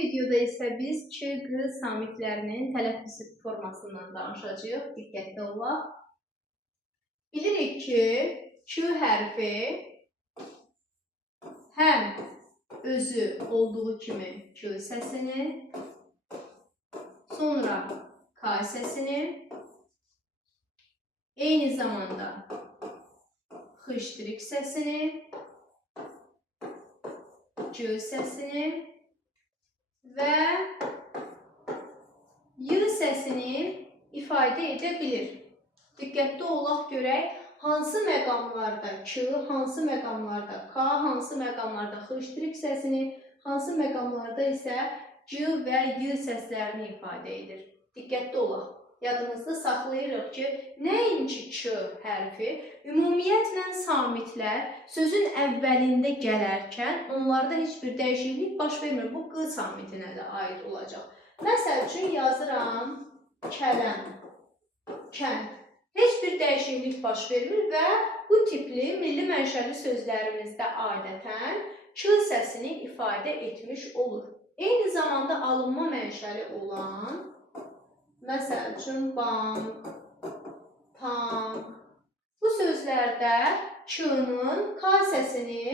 videoda isə biz Ç, Q samitlərinin tələffüz formasından danışacağıq. Diqqətli olaq. Bilirik ki, Q hərfi həm özü olduğu kimi Q səsini, sonra K səsini, eyni zamanda X səsini, C səsini və Y səsini ifadə edə bilir. Diqqətli olaq görək, hansı məqamlarda Q, hansı məqamlarda K, hansı məqamlarda X səsini, hansı məqamlarda isə C və Y səslərini ifadə edir. Diqqətli olaq. Yadımızda saxlayırıq ki, nəinki Q hərfi, ümumiyyətlə samitlər sözün əvvəlində gələrkən onlarda heç bir dəyişiklik baş vermir. Bu Q samitinə də aid olacaq. Məsəl üçün yazıram kələm, kənd. Heç bir dəyişiklik baş vermir və bu tipli milli mənşəli sözlərimizdə adətən Q səsini ifadə etmiş olur. Eyni zamanda alınma mənşəli olan, məsəl üçün bank, tank, bu sözlərdə Q-nın K səsini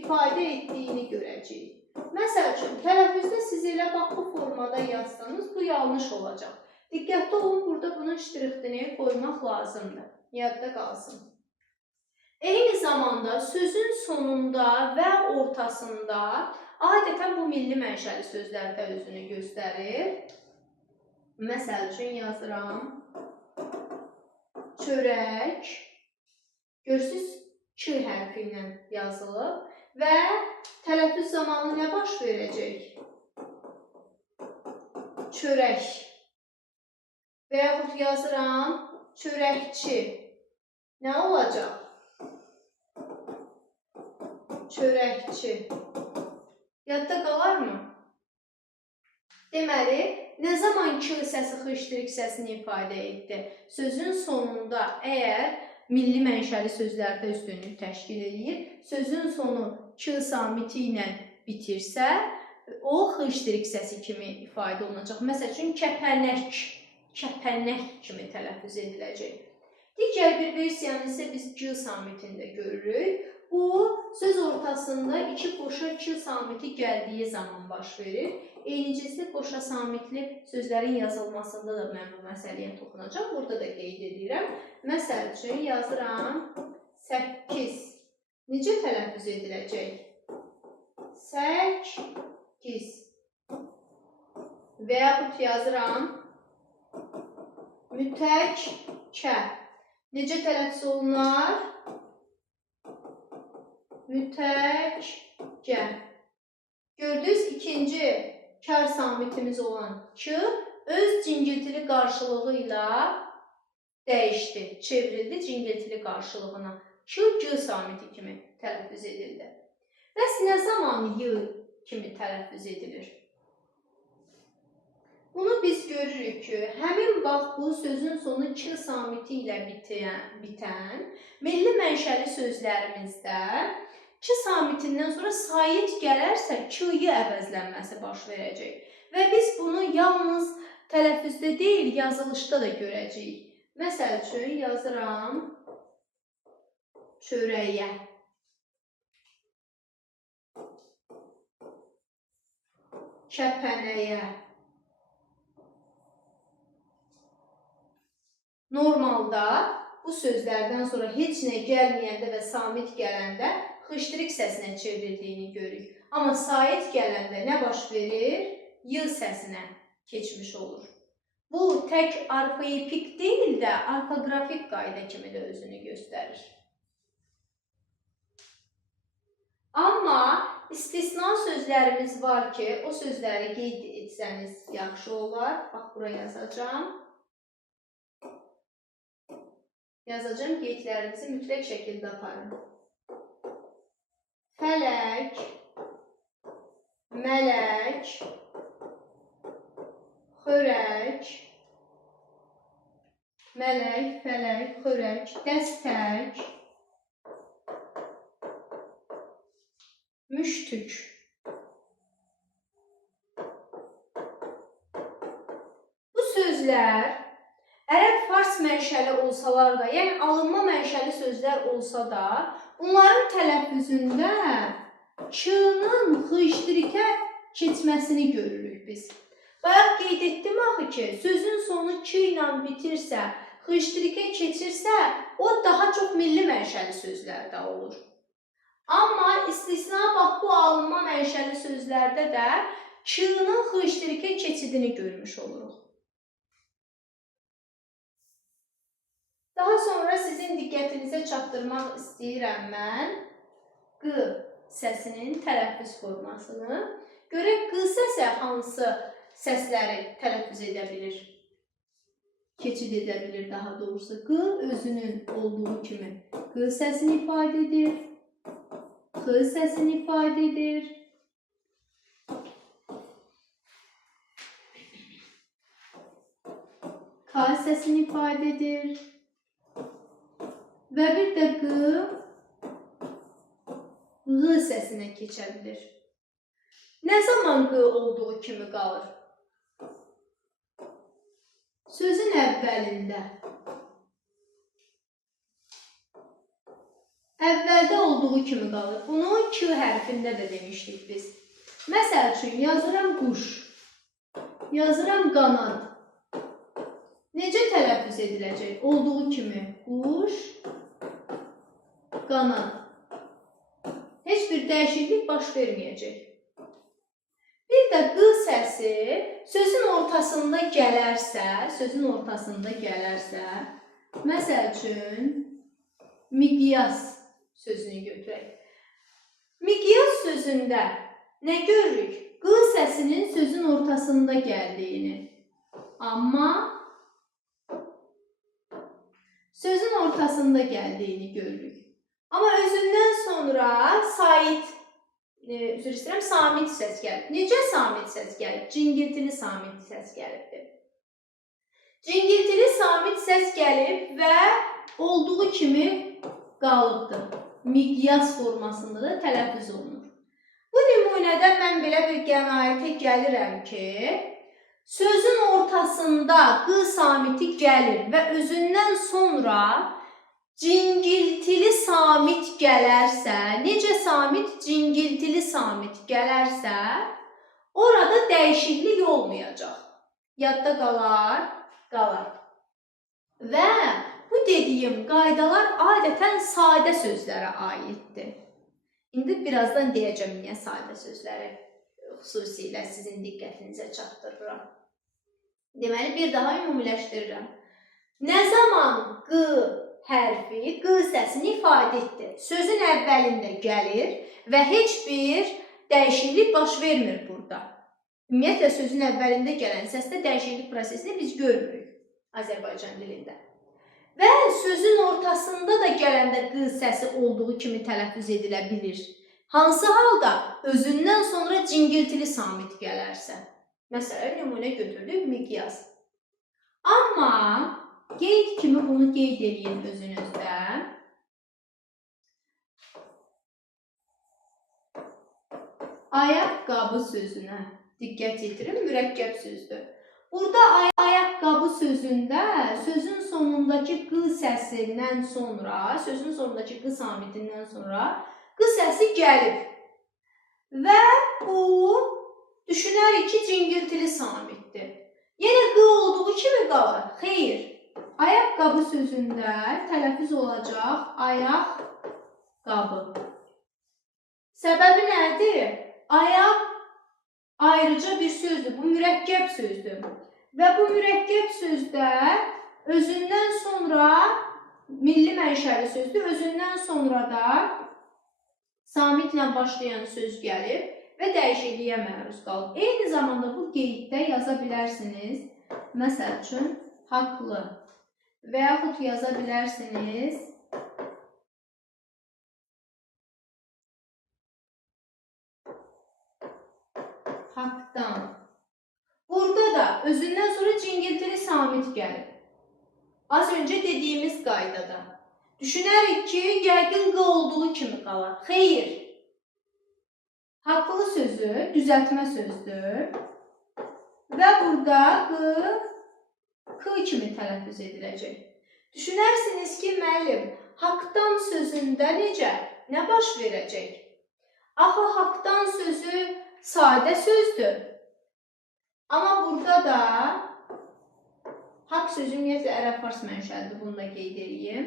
ifadə etdiyini görəcəyik. Məsəl üçün, tələffüzdə siz elə bax bu formada yazsanız, bu yanlış olacaq. Diqqətli olun, burada bunun ştrixini qoymaq lazımdır. Yadda qalsın. Eyni zamanda sözün sonunda və ortasında adətən bu milli mənşəli sözlərdə özünü göstərir. Məsəl üçün yazıram çörək. Görürsünüz, Q hərfi ilə yazılıb və tələffüz zamanı nə baş verəcək? Çörək. Və yaxud yazıram çörəkçi. Nə olacaq? Çörəkçi. Yadda qalarmı? Deməli, nə zaman Q səsi X səsini ifadə etdi? Sözün sonunda əgər milli mənşəli sözlərdə üstünlük təşkil edir, sözün sonu Q samiti ilə bitirsə, o X səsi kimi ifadə olunacaq. Məsəl üçün, kəpənək, kəpənək kimi tələffüz ediləcək. Digər bir versiyanı isə biz Q samitində görürük. Bu, söz ortasında iki qoşa Q samiti gəldiyi zaman baş verir. Eynicəsi qoşa samitli sözlərin yazılmasında da mən bu məsələyə toxunacam. Burada da qeyd edirəm. Məsəl üçün, yazıram 8. Necə tələffüz ediləcək? 8. Və yaxud yazıram mütəkkə. Necə tələffüz olunar? Mütəkkə. Gördünüz, ikinci kar samitimiz olan Q öz cingiltili qarşılığı ilə dəyişdi, çevrildi cingiltili qarşılığına. Q, G samiti kimi tələffüz edildi. Bəs nə zaman Y kimi tələffüz edilir? Bunu biz görürük ki, həmin vaxt bu sözün sonu Q samiti ilə bitən milli mənşəli sözlərimizdə Q samitindən sonra sait gələrsə Q-yu əvəzlənməsi baş verəcək. Və biz bunu yalnız tələffüzdə deyil, yazılışda da görəcəyik. Məsəl üçün, yazıram çörəyə. Kəpənəyə. Normalda bu sözlərdən sonra heç nə gəlməyəndə və samit gələndə X səsinə çevrildiyini görürük. Amma sait gələndə nə baş verir? Y səsinə keçmiş olur. Bu tək orfoepik deyil də orfoqrafik qayda kimi də özünü göstərir. Amma istisna sözlərimiz var ki, o sözləri qeyd etsəniz yaxşı olar. Bax, bura yazacağım. Yazacağım, qeydlərinizi mütləq şəkildə aparın. Fələk, mələk, xörək, mələk, fələk, xörək, dəstək, müştük. sözlər ərəb-fars mənşəli olsalar da, yəni alınma mənşəli sözlər olsa da, bunların tələffüzündə ç-nın xışdırikə keçməsini görürük biz. Bayaq qeyd etdim axı ki, sözün sonu ç ilə bitirsə, xışdırikə keçirsə, o daha çox milli mənşəli sözlərdə olur. Amma istisna bax bu alınma mənşəli sözlərdə də ç-nın xışdırikə keçidini görmüş oluruq. Daha sonra sizin diqqətinizə çatdırmaq istəyirəm mən q səsinin tələffüz formasını. Görək q səsi hansı səsləri tələffüz edə bilir, keçid edə bilir daha doğrusu. Q özünün olduğu kimi q səsini ifadə edir, x səsini ifadə edir, k səsini ifadə edir və bir də q ğ səsinə keçə bilir. Nə zaman q olduğu kimi qalır? Sözün əvvəlində. Əvvəldə olduğu kimi qalır. Bunu q hərfində də demişdik biz. Məsəl üçün, yazıram quş, yazıram qanad. Necə tələffüz ediləcək? Olduğu kimi quş, qanad. Heç bir dəyişiklik baş verməyəcək. Bir də q səsi sözün ortasında gələrsə, məsəl üçün, miqyas sözünü götürək. Miqyas sözündə nə görürük? Q səsinin sözün ortasında gəldiyini. Amma sözün ortasında gəldiyini görürük. Amma özündən sonra samit səs gəlib. Necə samit səs gəlib? Cingiltili samit səs gəlibdir. Cingiltili samit səs gəlib və olduğu kimi qalıbdır. Miqyas formasında da tələffüz olunur. Bu nümunədə mən belə bir qənaətə gəlirəm ki, sözün ortasında q samiti gəlir və özündən sonra cingiltili samit gələrsə, necə samit? Cingiltili samit gələrsə, orada dəyişiklik olmayacaq. Yadda qalar? Qalar. Və bu dediyim qaydalar adətən sadə sözlərə aiddir. İndi birazdan deyəcəm niyə sadə sözləri xüsusilə sizin diqqətinizə çatdırıram. Deməli, bir daha ümumiləşdirirəm. Nə zaman q hərfi q səsini ifadə etdi. Sözün əvvəlində gəlir və heç bir dəyişiklik baş vermir burada. Ümumiyyətlə, sözün əvvəlində gələn səsdə dəyişiklik prosesini biz görmürük Azərbaycan dilində. Və sözün ortasında da gələndə q səsi olduğu kimi tələffüz edilə bilir. Hansı halda? Özündən sonra cingiltili samit gələrsə. Məsələn, nümunə götürdük miqyas. Amma qeyd kimi bunu qeyd edin özünüzdə. Ayaqqabı sözünə diqqət yetirin, mürəkkəb sözdür. Burada ayaqqabı sözündə sözün sonundakı q səsindən sonra, sözün sonundakı q samitindən sonra q səsi gəlib. Və bu düşünərik ki, cingiltili samitdir. Yenə q olduğu kimi qalır. Xeyr. Ayaqqabı sözündə tələffüz olacaq ayaq-qabı. Səbəbi nədir? Ayaq ayrıca bir sözdür. Bu mürəkkəb sözdür. Və bu mürəkkəb sözdə özündən sonra milli mənşəli sözdür. Özündən sonra da samitlə başlayan söz gəlib və dəyişikliyə məruz qalıb. Eyni zamanda bu qeyddə yaza bilərsiniz. Məsəl üçün, haqlı. Və yaxud yaza bilərsiniz haqdan. Burada da özündən sonra cingiltili samit gəlir. Az öncə dediyimiz qaydada. Düşünərik ki, yəqin q olduğu kimi qalar. Xeyr. Haqlı sözü düzəltmə sözdür. Və burada q k kimi tələffüz ediləcək. Düşünərsiniz ki, müəllim, haqdan sözündə necə? Nə baş verəcək? Axı, haqdan sözü sadə sözdür. Amma burada da haqq sözü ümumiyyətlə ərəb fars mənşəlidir, bunu da qeyd edeyim.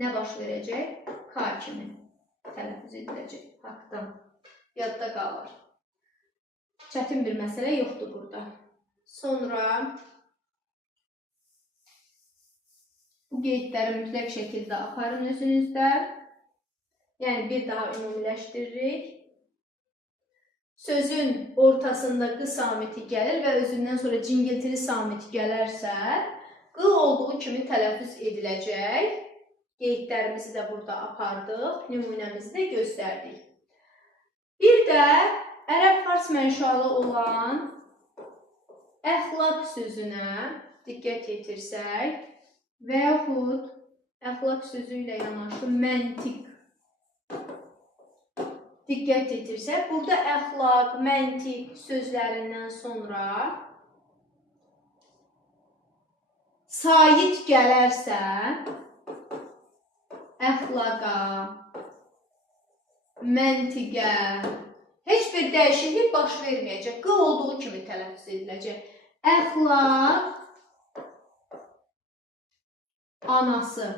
Nə baş verəcək? K kimi tələffüz ediləcək haqdan. Yadda qalır. Çətin bir məsələ yoxdur burada. Sonra bu qeydləri mütləq şəkildə aparın özünüzdə. Yəni, bir daha ümumiləşdiririk. Sözün ortasında q samiti gəlir və özündən sonra cingiltili samiti gələrsə, q olduğu kimi tələffüz ediləcək. Qeydlərimizi də burada apardıq, nümunəmizi də göstərdik. Bir də ərəb fars mənşalı olan əxlaq sözünə diqqət yetirsək və yaxud əxlaq sözü ilə yanaşı məntiq diqqət yetirsək, burada əxlaq, məntiq sözlərindən sonra sait gələrsə, əxlaqa, məntiqə heç bir dəyişiklik baş verməyəcək. Q olduğu kimi tələffüz ediləcək. Əxlaq, anası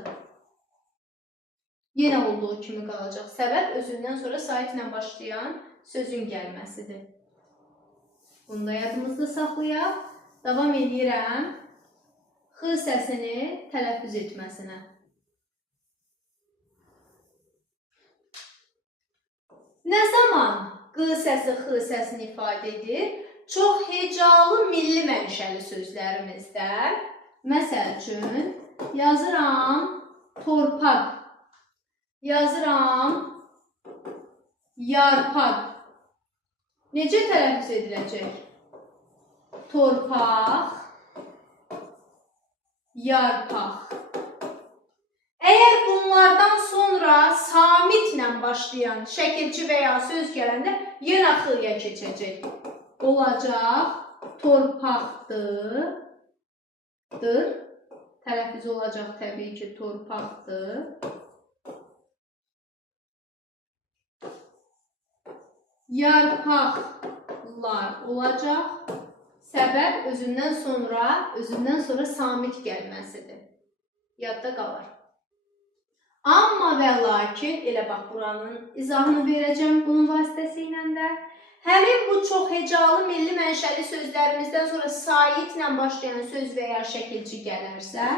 yenə olduğu kimi qalacaq. Səbəb özündən sonra saitlə başlayan sözün gəlməsidir. Bunu da yadımızda saxlayaq. Davam edirəm x səsini tələffüz etməsinə. Nə zaman q səsi x səsini ifadə edir? Çox hecalı milli mənşəli sözlərimizdə, məsəl üçün, yazıram torpaq, yazıram yarpaq. Necə tələffüz ediləcək? Torpaq, yarpaq. Əgər bunlardan sonra samitlə başlayan şəkilçi və ya söz gələndə yenə x-ya keçəcək. Olacaq torpaqdır. Tələffüz olacaq təbii ki, torpaqdır. Yarpaqlar olacaq. Səbəb özündən sonra samit gəlməsidir. Yadda qalır. Amma və lakin, elə bax buranın izahını verəcəm bunun vasitəsilə də. Həmin bu çox hecalı milli mənşəli sözlərimizdən sonra saitlə başlayan söz və ya şəkilçi gələrsə,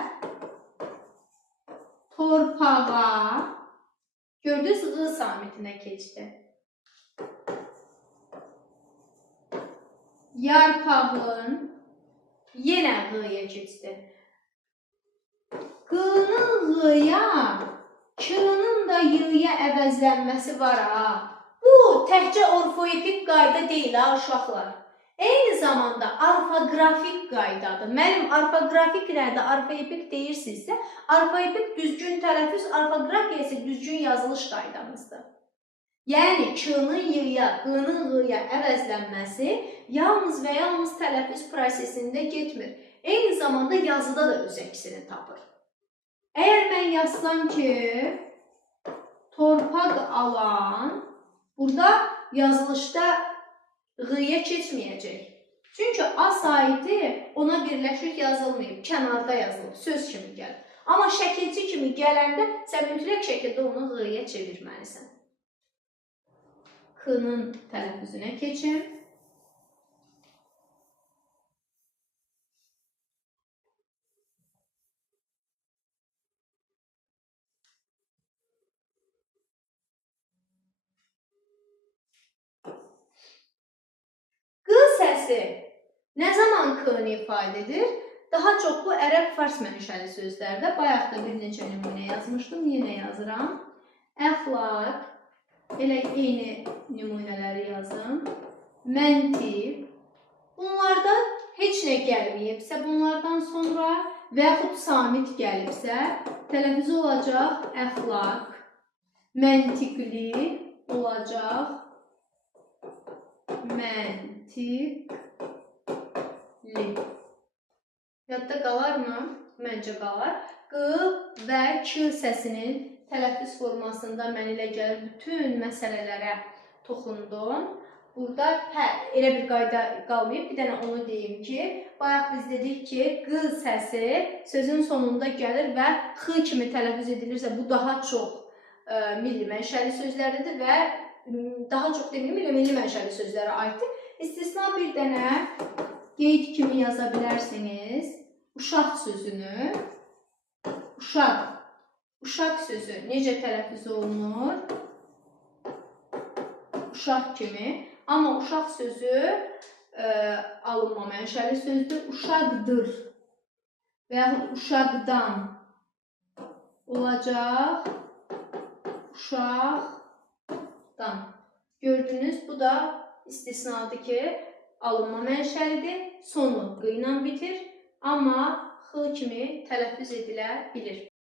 torpağa, gördünüz, q samitinə keçdi. Yarpağın yenə q-ya keçdi. Q-nın q-ya, k-nın da y-ya əvəzlənməsi var ha. Bu, təkcə orfoepik qayda deyil ha, uşaqlar. Eyni zamanda orfoqrafik qaydadır. Mənim orfoqrafik nədir, orfoepik deyirsinizsə, orfoepik düzgün tələffüz, orfoqrafiya isə düzgün yazılış qaydamızdır. Yəni, k-nın y-ya, q-nın q-ya əvəzlənməsi yalnız və yalnız tələffüz prosesində getmir. Eyni zamanda yazıda da öz əksini tapır. Əgər mən yazsam ki, torpaq alan, burada yazılışda q-ya keçməyəcək. Çünki a saiti ona birləşik yazılmayıb, kənarda yazılıb, söz kimi gəlir. Amma şəkilçi kimi gələndə sən mütləq şəkildə onu q-ya çevirməlisən. K-nın tələffüzünə keçin. Nə zaman k-ni ifadə edir? Daha çox bu ərəb fars mənşəli sözlərdə. Bayaq da bir neçə nümunə yazmışdım, yenə yazıram. Əxlaq, elə eyni nümunələri yazın. Məntiq. Bunlarda heç nə gəlməyibsə, bunlardan sonra və yaxud samit gəlibsə, tələffüzü olacaq əxlaq, məntiqli olacaq, məntiqli. Yadda qalarmı? Məncə qalar. Q və Q səsinin tələffüz formasında mən elə gəlir bütün məsələlərə toxundum. Burada elə bir qayda qalmayıb. Bir dənə onu deyim ki, bayaq biz dedik ki, Q səsi sözün sonunda gəlir və X kimi tələffüz edilirsə, bu daha çox milli mənşəli sözləridir və daha çox deməyim, milli mənşəli sözlərə aiddir. İstisna bir dənə qeyd kimi yaza bilərsiniz. Uşaq sözünü, uşaq sözü necə tələffüz olunur? Uşaq kimi. Amma uşaq sözü alınma mənşəli sözdür. Uşaqdır və yaxud uşaqdan olacaq. Uşaqdan. Gördünüz, bu da istisnadır ki, alınma mənşəlidir. Sonu q ilə bitir. Amma X kimi tələffüz edilə bilir.